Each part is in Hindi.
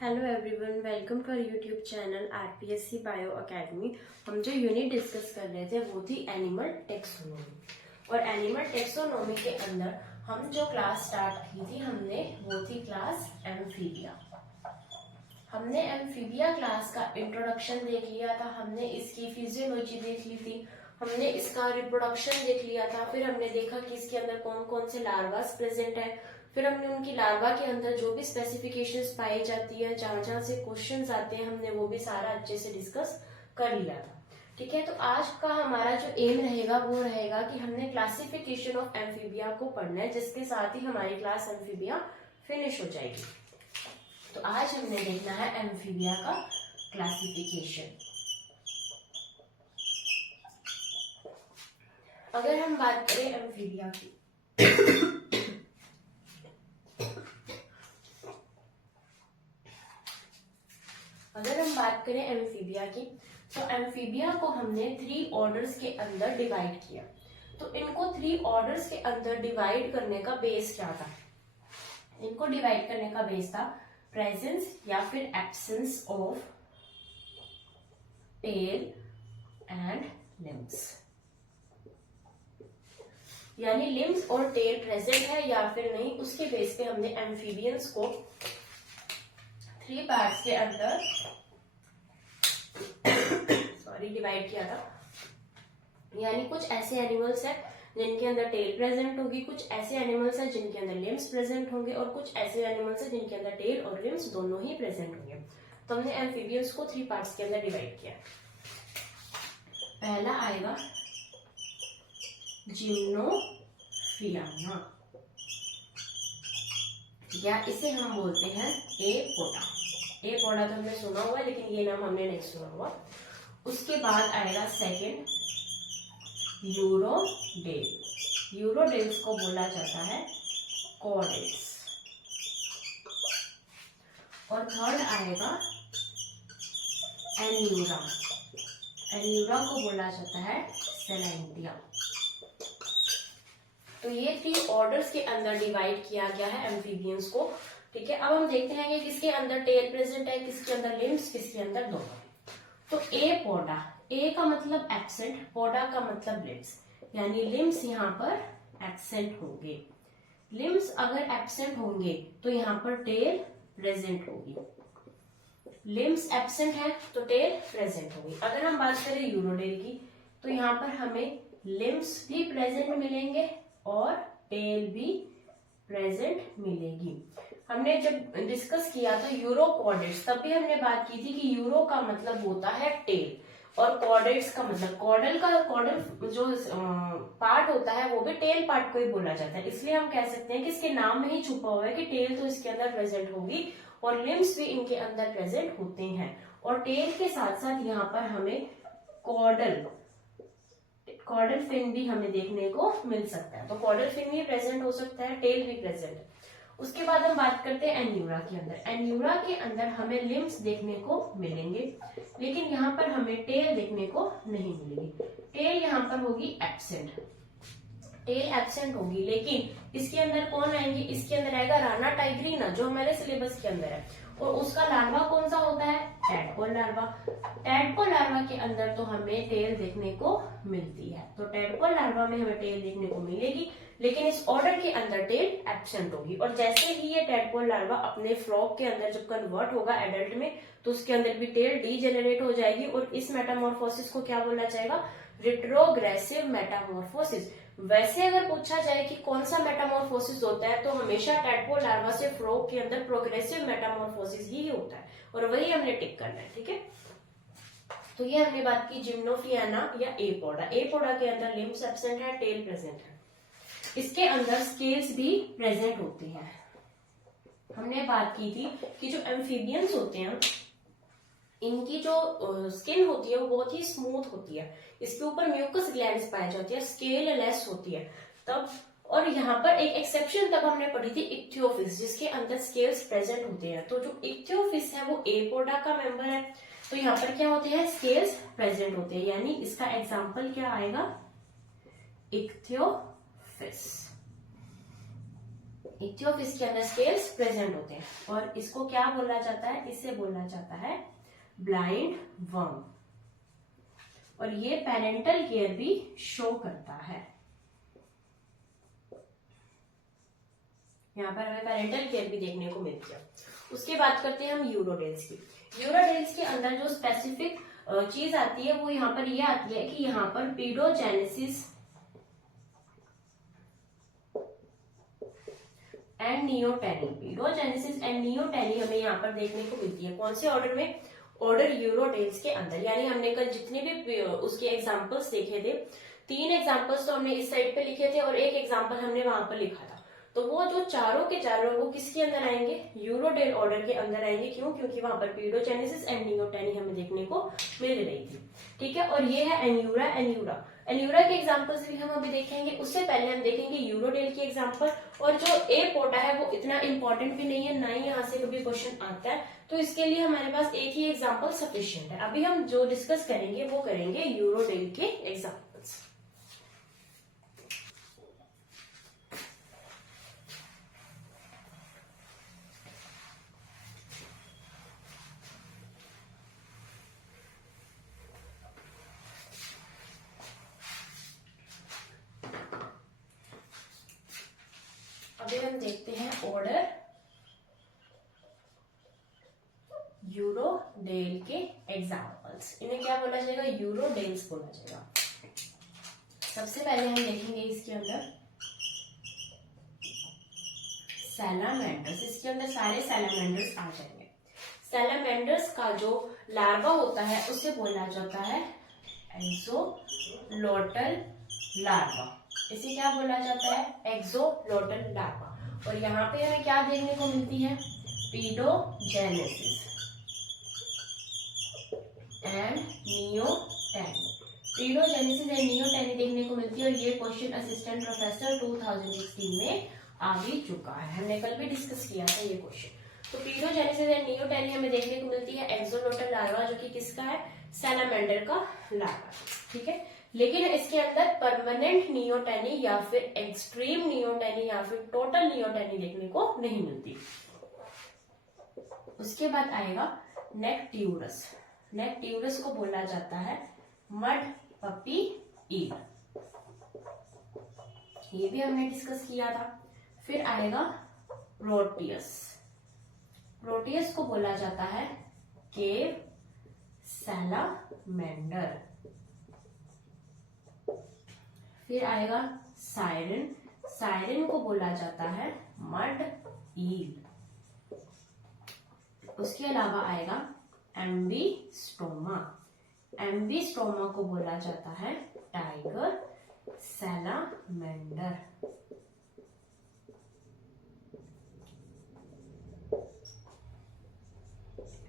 Hello everyone, welcome to our YouTube channel RPSC bio academy. हम जो यूनिट डिस्कस कर रहे थे वो थी एनिमल टेक्सोनोमी। और एनिमल टेक्सोनोमी के अंदर हम जो क्लास स्टार्ट की थी हमने वो थी क्लास एम्फीबिया। हमने एम्फीबिया क्लास का इंट्रोडक्शन देख लिया था, हमने इसकी फिजियोलॉजी देख ली थी, हमने इसका रिप्रोडक्शन देख लिया था, फिर हमने देखा कि इसके अंदर कौन कौन से लार्वास प्रेजेंट है, फिर हमने उनकी लार्वा के अंदर जो भी स्पेसिफिकेशंस पाई जाती है, जहां जहां से क्वेश्चंस आते हैं, हमने वो भी सारा अच्छे से डिस्कस कर लिया था। ठीक है, तो आज का हमारा जो एम रहेगा वो रहेगा कि हमने क्लासिफिकेशन ऑफ एम्फीबिया को पढ़ना है, जिसके साथ ही हमारी क्लास एम्फीबिया फिनिश हो जाएगी। तो आज हमने देखना है एम्फीबिया का क्लासिफिकेशन। अगर हम बात करें एम्फीबिया की एम्फीबिया की, तो एम्फीबिया को हमने 3 ऑर्डर्स के अंदर डिवाइड किया। तो इनको 3 ऑर्डर्स के अंदर डिवाइड करने का बेस क्या था? इनको डिवाइड करने का बेस था प्रेजेंस या फिर absence of tail and limbs. यानी लिम्स और टेल प्रेजेंट है या फिर नहीं, उसके बेस पे हमने एम्फीबियंस को 3 पार्ट्स के अंदर डिवाइड किया था। यानी कुछ ऐसे एनिमल्स हैं जिनके अंदर टेल प्रेजेंट होगी, कुछ ऐसे एनिमल्स हैं जिनके अंदर लिम्स प्रेजेंट होंगे, और कुछ ऐसे एनिमल्स हैं जिनके अंदर टेल और लिम्स दोनों ही प्रेजेंट होंगे। तो हमने एम्फीबियंस को 3 पार्ट्स के अंदर डिवाइड किया। पहला आएगा जिम्नोफियाना, या इसे हम बोलते हैं एपोडा। एपोडा तो हमने सुना हुआ है, लेकिन ये नाम हमने नहीं सुना हुआ। उसके बाद आएगा सेकंड यूरोडेल। यूरोडेल्स को बोला जाता है कॉर्डेल्स। और थर्ड आएगा एन्यूरा। एन्यूरा को बोला जाता है सेलेंटिया। तो ये 3 ऑर्डर्स के अंदर डिवाइड किया गया है एम्फीबियंस को। ठीक है, अब हम देखते हैं कि किसके अंदर टेल प्रेजेंट है, किसके अंदर लिम्स, किसके अंदर दोनों। तो ए पोडा, ए का मतलब एब्सेंट, पोडा का मतलब लिम्स, यानी लिम्स यहाँ पर एब्सेंट होंगे। लिम्स अगर एब्सेंट होंगे तो यहाँ पर टेल प्रेजेंट होगी। लिम्स एब्सेंट है तो टेल प्रेजेंट होगी। अगर हम बात करें यूरोडेल की, तो यहाँ पर हमें लिम्स भी प्रेजेंट मिलेंगे और टेल भी प्रेजेंट मिलेगी। हमने जब डिस्कस किया था यूरोकॉर्डेट्स, तब भी हमने बात की थी कि यूरो का मतलब होता है टेल और कॉर्डेट्स का मतलब कॉर्डल जो पार्ट होता है वो भी टेल पार्ट को ही बोला जाता है। इसलिए हम कह सकते हैं कि इसके नाम में ही छुपा हुआ है कि टेल तो इसके अंदर प्रेजेंट होगी और लिम्स भी इनके अंदर प्रेजेंट होते हैं। और टेल के साथ साथ यहाँ पर हमें कॉर्डल फिन भी हमें देखने को मिल सकता है। तो कॉर्डल फिन भी प्रेजेंट हो सकता है, टेल भी प्रेजेंट है। उसके बाद हम बात करते हैं एन्यूरा के अंदर। एन्यूरा के अंदर हमें लिम्स देखने को मिलेंगे, लेकिन यहाँ पर हमें टेल देखने को नहीं मिलेगी। टेल यहाँ पर होगी एब्सेंट, टेल एब्सेंट होगी। लेकिन इसके अंदर कौन आएंगे? इसके अंदर आएगा राना टाइग्रीना, जो हमारे सिलेबस के अंदर है, और उसका लार्वा कौन सा होता है? Tadpole larva. टैडपोल लार्वा के अंदर तो हमें टेल देखने को मिलती है। तो टैडपोल लार्वा में हमें टेल देखने को मिलेगी, लेकिन इस ऑर्डर के अंदर टेल एब्सेंट होगी। और जैसे ही ये टैडपोल लार्वा अपने फ्रॉग के अंदर जब कन्वर्ट होगा एडल्ट में, तो उसके अंदर भी टेल डीजेनरेट हो जाएगी। और इस मेटामॉर्फोसिस को क्या बोला जाएगा? Retrogressive Metamorphosis. वैसे अगर पूछा जाए कि कौन सा मेटामॉर्फोसिस होता है, तो हमेशा टैडपोल लार्वा से फ्रॉग के अंदर प्रोग्रेसिव मेटामॉर्फोसिस ही होता है, और वही हमने टिक करना है। ठीक है, तो ये हमने बात की जिम्नोफियाना या एपोडा। एपोडा के अंदर लिम्स एब्सेंट है, टेल प्रेजेंट है। इसके अंदर स्केल्स भी प्रेजेंट होती हैं। हमने बात की थी कि जो एम्फीबियंस होते हैं इनकी जो स्किन होती है वो बहुत ही स्मूथ होती है, इसके ऊपर म्यूकस ग्लैंड्स पाई जाती है, स्केल लेस होती है तब। और यहाँ पर एक एक्सेप्शन तब हमने पढ़ी थी इक्थियोफिस, जिसके अंदर स्केल्स प्रेजेंट होते हैं। तो जो इक्थियोफिस है वो एपोडा का मेंबर है, तो यहाँ पर क्या होते हैं? स्केल्स प्रेजेंट होते हैं। यानी इसका एग्जाम्पल क्या आएगा? इक्थियोफिस। इक्तियोफ इसके अंदर स्केल्स प्रेजेंट होते हैं और इसको क्या बोला जाता है, इसे बोला जाता है ब्लाइंड वर्म। और ये पेरेंटल केयर भी शो करता है। यहाँ पर हमें पेरेंटल केयर भी देखने को मिलती है। उसके बात करते हैं हम यूरोडेल्स की। यूरोडेल्स के अंदर जो स्पेसिफिक चीज आती है वो यहाँ पर ये आती है कि यहाँ पर paedogenesis and neoteny, paedogenesis and neoteny हमें यहाँ पर देखने को मिलती है। कौन से ऑर्डर में, ऑर्डर यूरोडेल्स के अंदर। यानी हमने कल जितने भी उसके एग्जांपल्स देखे थे, 3 एग्जांपल्स तो हमने इस साइड पे लिखे थे और 1 एग्जांपल हमने वहां पर लिखा था। तो वो जो चारों के चारों वो किसके अंदर आएंगे, यूरोडेल ऑर्डर के अंदर आएंगे। क्यों? क्योंकि वहां पर पीडोजेनेसिस एंड नियोटेनी हमें देखने को मिल रही थी। ठीक है, और ये है एन्यूरा। एन्यूरा के एग्जांपल्स भी हम अभी देखेंगे। उससे पहले हम देखेंगे यूरोडेल की एग्जांपल। और जो ए पोटा है वो इतना इंपॉर्टेंट भी नहीं है, ना ही यहाँ से कभी क्वेश्चन आता है, तो इसके लिए हमारे पास एक ही एग्जांपल सफिशिएंट है। अभी हम जो डिस्कस करेंगे वो करेंगे यूरोडेल के एग्जांपल्स। अभी हम देखते हैं ऑर्डर यूरोडेल के एग्जांपल्स। इन्हें क्या बोला जाएगा, यूरोडेल्स बोला जाएगा। सबसे पहले हम देखेंगे इसके अंदर सैलामेंडर्स। इसके अंदर सारे सैलामेंडर्स आ जाएंगे। सैलामेंडर्स का जो लार्वा होता है उसे बोला जाता है एक्सोलोटल लार्वा। इसे क्या बोला जाता है, एक्सोलोटल लार्वा। और यहाँ पे हमें क्या देखने को मिलती है, paedogenesis and neoteny. Paedogenesis and neoteny देखने को मिलती है। और ये क्वेश्चन असिस्टेंट प्रोफेसर 2016 में आ भी चुका है, हमने कल भी डिस्कस किया था ये क्वेश्चन। तो पीडोजेनेसिस एंड नियोटेनी हमें देखने को मिलती है एक्सोलोटल लार्वा, जो कि किसका है, सैलामेंडर का लार्वा। ठीक है, लेकिन इसके अंदर परमानेंट नियोटेनी या फिर एक्सट्रीम नियोटेनी या फिर टोटल नियोटेनी देखने को नहीं मिलती। उसके बाद आएगा नेक्ट्यूरस। नेक्ट्यूरस को बोला जाता है मड पपी ईल, ये भी हमने डिस्कस किया था। फिर आएगा प्रोटियस। प्रोटियस को बोला जाता है केव सैलामेंडर। फिर आएगा साइरन। साइरन को बोला जाता है मड ईल। उसके अलावा आएगा एम्बिस्टोमा। एम्बिस्टोमा को बोला जाता है टाइगर सैलामेंडर।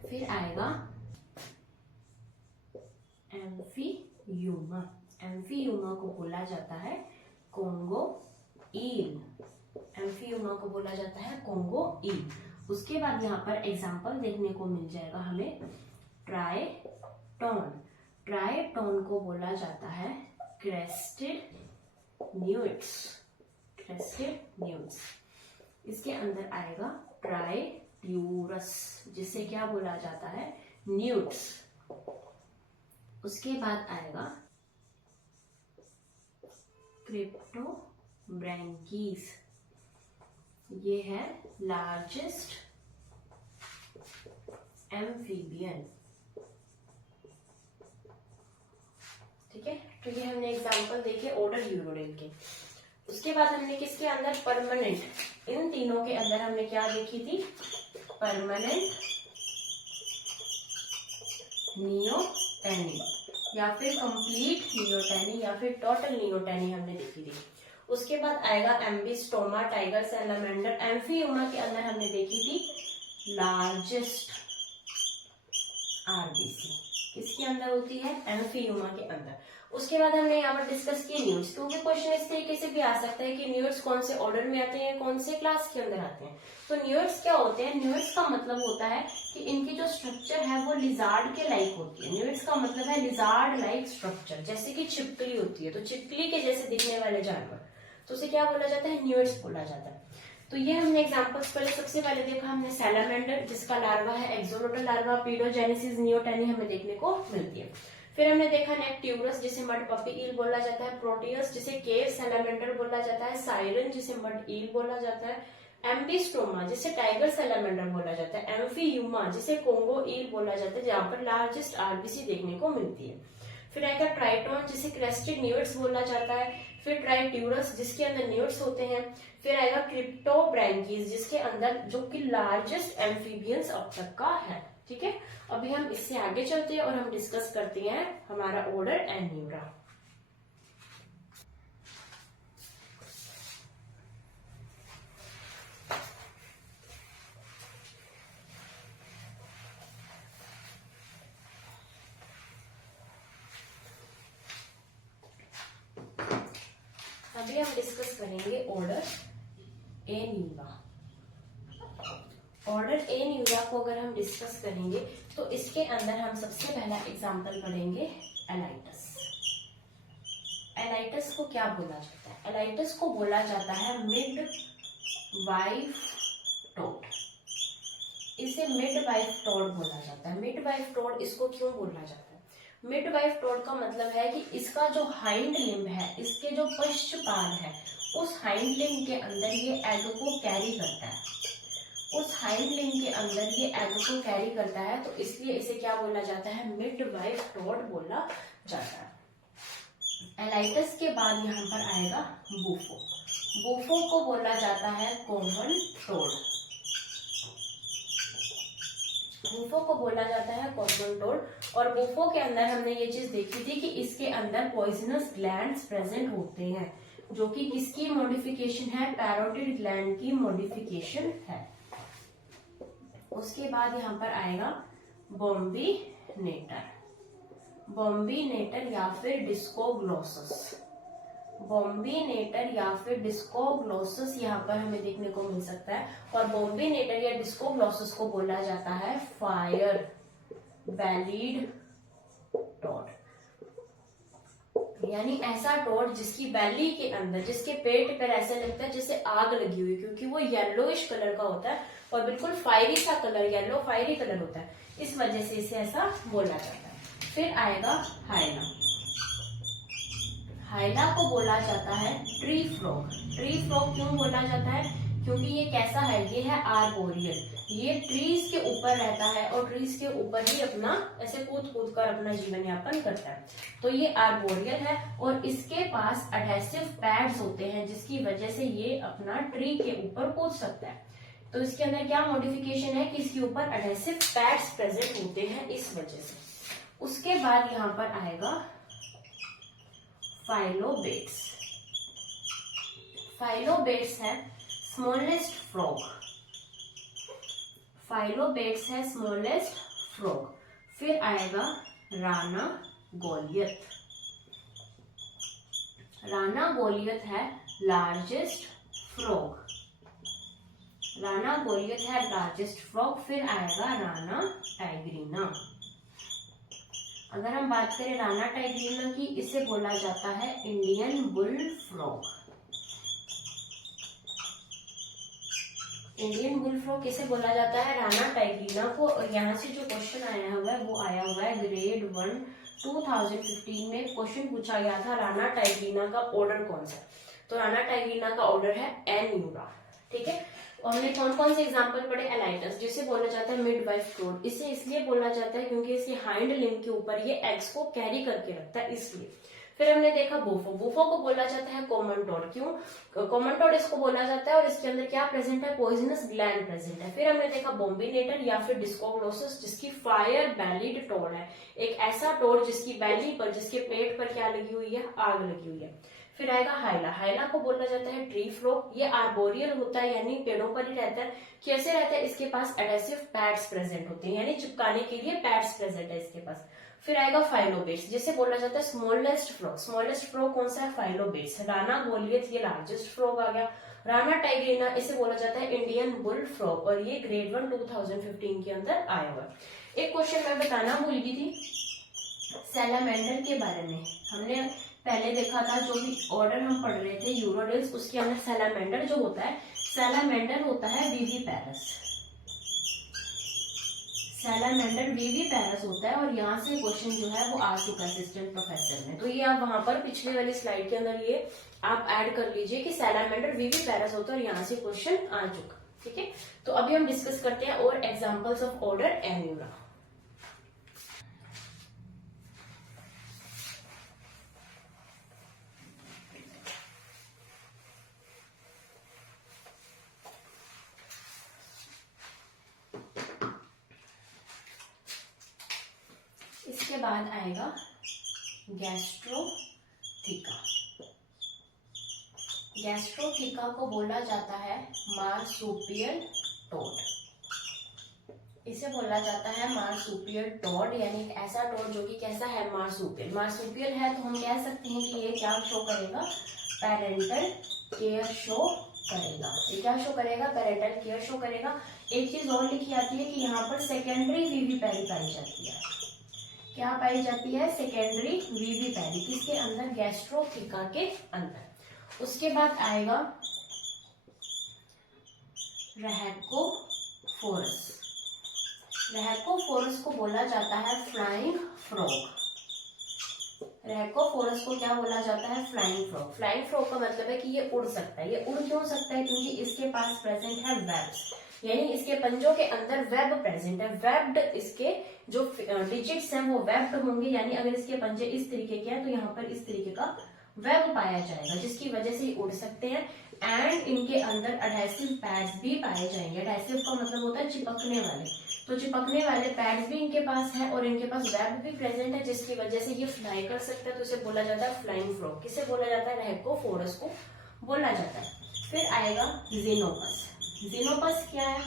फिर आएगा एम्फीयूमा। एम्फीयूमा को बोला जाता है कोंगो ईल। एम्फीयूमा को बोला जाता है कोंगो ईल। उसके बाद यहाँ पर एग्जाम्पल देखने को मिल जाएगा हमें ट्राइटोन। ट्राइटोन को बोला जाता है क्रेस्टेड न्यूट्स। Crested nudes. इसके अंदर आएगा ट्राइट्यूरस, जिसे क्या बोला जाता है, न्यूट्स। उसके बाद आएगा क्रिप्टोब्रैंकीज। ये है लार्जेस्ट एम्फीबियन। ठीक है, तो ये हमने एग्जांपल देखे ऑर्डर यूरोडेल के। उसके बाद हमने किसके अंदर, परमानेंट। इन तीनों के अंदर हमने क्या देखी थी, परमानेंट नियोटेनी या फिर कंप्लीट नियोटेनी या फिर टोटल नियोटेनी हमने देखी थी। उसके बाद आएगा एम्बिस्टोमा, टाइगर सैलामेंडर। एम्फीयूमा के अंदर हमने देखी थी लार्जेस्ट आरबीसी। किसके अंदर होती है, एम्फीयूमा के अंदर। उसके बाद हमने यहाँ पर डिस्कस किए न्यूट्स, क्योंकि क्वेश्चन इस तरीके से भी आ सकता है कि न्यूट्स कौन से ऑर्डर में आते हैं, कौन से क्लास के अंदर आते हैं। तो न्यूट्स क्या होते हैं, न्यूट्स का मतलब होता है कि इनकी जो स्ट्रक्चर है वो लिजार्ड के लाइक होती है। न्यूट्स का मतलब है लिजार्ड लाइक स्ट्रक्चर, जैसे कि छिपकली होती है, तो छिपकली के जैसे दिखने वाले जानवर, तो उसे क्या बोला जाता है, न्यूट्स बोला जाता है। तो ये हमने एग्जांपल्स पहले सबसे पहले देखा हमने सैलामेंडर जिसका लार्वा है एक्सोलोटल लार्वा, पीडोजेनेसिस नियोटेनी हमें देखने को मिलती है। फिर हमने देखा नेक्ट्यूरस जिसे मड पपी ईल बोला जाता है, प्रोटियस जिसे केव सैलामेंडर बोला जाता है, साइरन जिसे मड ईल बोला जाता है, एम्बिस्टोमा जिसे टाइगर सैलामेंडर बोला जाता है, एम्फीयूमा जिसे कोंगो ईल बोला जाता है जहां पर लार्जेस्ट आरबीसी देखने को मिलती है। फिर आएगा ट्राइटोन जिसे क्रेस्टेड न्यूट्स बोला जाता है, फिर ट्राइट्यूरस जिसके अंदर न्यूट्स होते हैं, फिर आएगा क्रिप्टोब्रैंकीज जिसके अंदर जो कि लार्जेस्ट एम्फीबियंस अब तक का है। ठीक है, अभी हम इससे आगे चलते हैं और हम डिस्कस करते हैं हमारा ऑर्डर एन्यूरा। अभी हम डिस्कस करेंगे ऑर्डर एन्यूरा। ऑर्डर एन्यूरा को अगर हम डिस्कस करेंगे तो इसके अंदर हम सबसे पहला एग्जांपल पढ़ेंगे एलाइटस। एलाइटस को क्या बोला जाता है? एलाइटस को बोला जाता है मिड वाइफ टोड। इसे मिड वाइफ टोड बोला जाता है। मिड वाइफ टोड इसको क्यों बोला जाता है? मिड वाइफ टोड का मतलब है कि इसका जो हाइंड लिम्ब है, इसके जो पश्च पाद है, उस हाइंड लिम्ब के अंदर ये एग को कैरी करता है। उस हाइंड लिम्ब के अंदर ये एग को कैरी करता है, तो इसलिए इसे क्या बोला जाता है? मिड वाइफ टोड बोला जाता है। एलाइटस के बाद यहाँ पर आएगा बूफो। बूफो को बोला जाता है कॉमन टोड। बूफो को बोला जाता है कॉमन टोड, और बूफो के अंदर हमने ये चीज देखी थी कि इसके अंदर पॉइजनस ग्लैंड्स प्रेजेंट होते हैं, जो कि किसकी मॉडिफिकेशन है? पैरोटिड ग्लैंड की मॉडिफिकेशन है। उसके बाद यहाँ पर आएगा बॉम्बिनेटर। बॉम्बिनेटर या फिर डिस्कोग्लोसस। बॉम्बिनेटर या फिर डिस्कोग्लोसस यहाँ पर हमें देखने को मिल सकता है, और बॉम्बिनेटर या डिस्कोग्लोसस को बोला जाता है फायर बैलीड टोड, यानी ऐसा टोड जिसकी बैली के अंदर, जिसके पेट पर ऐसा लगता है जैसे आग लगी हुई, क्योंकि वो येलोइश कलर का होता है और बिल्कुल फायरी सा कलर, येलो फायरी कलर होता है, इस वजह से इसे ऐसा बोला जाता है। फिर आएगा हाइला। हाइला को बोला जाता है ट्री फ्रॉग। ट्री फ्रॉग क्यों बोला जाता है? क्योंकि ये कैसा है? ये है आर्बोरियल। ये ट्रीज के ऊपर रहता है और ट्रीज के ऊपर ही अपना ऐसे कूद कूद कर अपना जीवन यापन करता है। तो ये आर्बोरियल है और इसके पास एडहेसिव पैड्स होते हैं, जिसकी वजह से ये अपना ट्री के ऊपर कूद सकता है। तो इसके अंदर क्या मॉडिफिकेशन है कि इसके ऊपर एडहेसिव पैड्स प्रेजेंट होते हैं, इस वजह से। उसके बाद यहाँ पर आएगा फाइलोबेट्स। फाइलोबेट्स है स्मॉलेस्ट फ्रॉग। फाइलोबेट्स है स्मॉलेस्ट फ्रॉग। फिर आएगा राना गोलियत। राना गोलियत है लार्जेस्ट फ्रॉग। राना गोलियत है लार्जेस्ट फ्रॉग। फिर आएगा राना टाइग्रीना। अगर हम बात करें राना टाइग्रीना की, इसे बोला जाता है Indian bull frog. Indian bull frog किसे बोला जाता है? राना टाइग्रीना को। और यहाँ से जो क्वेश्चन आया हुआ है वो आया हुआ है ग्रेड 1 2015 में। क्वेश्चन पूछा गया था राना टाइग्रीना का ऑर्डर कौन सा? तो राना टाइग्रीना का ऑर्डर है एन्यूरा। ठीक है, और हमने कौन कौन से एग्जांपल पढ़े? एलाइटस जिसे बोला जाता है मिड वाइफ टोड। इसे इसलिए बोला जाता है क्योंकि इसके हाइंड लिम्ब के ऊपर ये एग्स को कैरी करके रखता है, इसलिए। फिर हमने देखा बूफो। बूफो को बोला जाता है कॉमन टोड। क्यों कॉमन टोड इसको बोला जाता है? और इसके अंदर क्या प्रेजेंट है? पॉइजनस ग्लैंड प्रेजेंट है। फिर हमने देखा बॉम्बिनेटर या फिर डिस्कोग्लोसस, जिसकी फायर बैलीड टोड है। एक ऐसा टोड जिसकी बैली पर, जिसके पेट पर क्या लगी हुई है? आग लगी हुई है। फिर आएगा हाइला। हाइला को बोला जाता है ट्री फ्रॉग। ये आर्बोरियल होता है, यानी पेड़ों पर ही रहता है। कैसे रहता है? इसके पास एडेसिव पैड्स प्रेजेंट होते हैं, यानी चिपकाने के लिए पैड्स प्रेजेंट है इसके पास। फिर आएगा फाइलोबेट्स, जिसे बोला जाता है स्मॉलेस्ट फ्रॉग। स्मॉलेस्ट फ्रॉग कौन सा है? फाइलोबेट्स। राना गोलियत ये लार्जेस्ट फ्रॉग आ गया। राना टाइग्रीना इसे बोला जाता है इंडियन बुल फ्रॉग, और ये ग्रेड 1 2015 के अंदर आया हुआ। एक क्वेश्चन मैं बताना भूल गई थी सैलामेंडर के बारे में। हमने पहले देखा था जो भी ऑर्डर हम पढ़ रहे थे यूरोडिल्स, उसके अंदर सैलामेंडर जो होता है, सैलामेंडर होता है विविपैरस, सैलामेंडर विविपैरस होता है। और यहाँ से क्वेश्चन जो है वो आ चुका है असिस्टेंट प्रोफेसर में। तो ये आप वहां पर पिछले वाली स्लाइड के अंदर ये आप ऐड कर लीजिए कि सैलामेंडर विविपैरस होता है और यहाँ से क्वेश्चन आ चुका। ठीक है, तो अभी हम डिस्कस करते हैं और एग्जाम्पल्स ऑफ ऑर्डर एन्यूरा। इसके बाद आएगा गैस्ट्रोथिका। गैस्ट्रोथिका को बोला जाता है मार्सुपियल टोड। इसे बोला जाता है मार्सुपियल टोड, यानी एक ऐसा टोड जो कि कैसा है, मार्सुपियल। मार्सुपियल है तो हम कह सकते हैं कि ये क्या शो करेगा, पेरेंटल केयर शो करेगा। ये क्या शो करेगा, पेरेंटल केयर शो करेगा। एक चीज और लिखी आती है कि यहाँ पर सेकेंडरी विविपैरी पाई जाती है। क्या पाई जाती है, सेकेंडरी विविपैरी, किसके अंदर, गैस्ट्रोथिका के अंदर। उसके बाद आएगा रैकोफोरस। रैकोफोरस को बोला जाता है फ्लाइंग फ्रॉग। रैकोफोरस को क्या बोला जाता है, फ्लाइंग फ्रॉग। फ्लाइंग फ्रॉग का मतलब है कि ये उड़ सकता है। ये उड़ क्यों सकता है, क्योंकि इसके पास प्रेजेंट है वेब्स, यानी इसके पंजों के अंदर वेब प्रेजेंट है। वेब्ड इसके जो डिजिट्स हैं वो वेब्ड होंगे, यानी अगर इसके पंजे इस तरीके के हैं तो यहाँ पर इस तरीके का वेब पाया जाएगा, जिसकी वजह से ये उड़ सकते हैं। एंड इनके अंदर एडहेसिव पैड्स भी पाए जाएंगे। एडहेसिव का मतलब होता है चिपकने वाले, तो चिपकने वाले पैड्स भी इनके पास है और इनके पास वेब भी प्रेजेंट है, जिसकी वजह से ये फ्लाई कर सकते हैं। तो इसे बोला जाता है फ्लाइंग फ्रॉग। किसे बोला जाता है, रैकोफोरस को बोला जाता है। फिर आएगा ज़ेनोपस। ज़ेनोपस क्या है,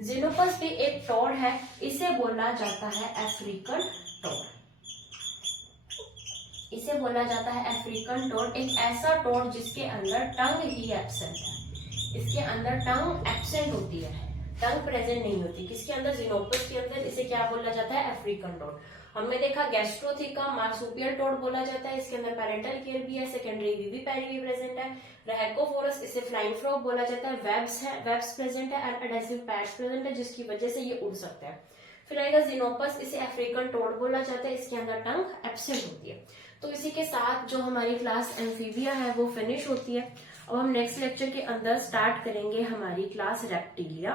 ज़ेनोपस भी एक टोड है। इसे बोला जाता है अफ्रीकन टोड। इसे बोला जाता है अफ्रीकन टोड, एक ऐसा टोड जिसके अंदर टंग ही एब्सेंट है। इसके अंदर टंग एब्सेंट होती है, टंग प्रेजेंट नहीं होती। किसके अंदर, ज़ेनोपस के अंदर। इसे क्या बोला जाता है, अफ्रीकन टोड। हमने देखा गैस्ट्रोथिका मार्सुपियल टोड बोला जाता है, इसके अंदर पेरेंटल केयर भी है, सेकेंडरी विविपैरी भी प्रेजेंट है। रैकोफोरस, इसे फ्लाइंग फ्रॉग बोला जाता है, वेब्स है, वेब्स प्रेजेंट है एंड एडहेसिव पैड्स प्रेजेंट है, जिसकी वजह से ये उड़ सकता है। फिर आएगा ज़ेनोपस, इसे अफ्रीकन टोड बोला जाता है, इसके अंदर टंग एब्सेंट होती है। तो इसी के साथ जो हमारी क्लास एम्फीबिया है वो फिनिश होती है। अब हम नेक्स्ट लेक्चर के अंदर स्टार्ट करेंगे हमारी क्लास रेप्टिलिया।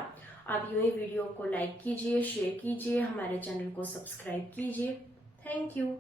आप यूं ही वीडियो को लाइक कीजिए, शेयर कीजिए, हमारे चैनल को सब्सक्राइब कीजिए। Thank you.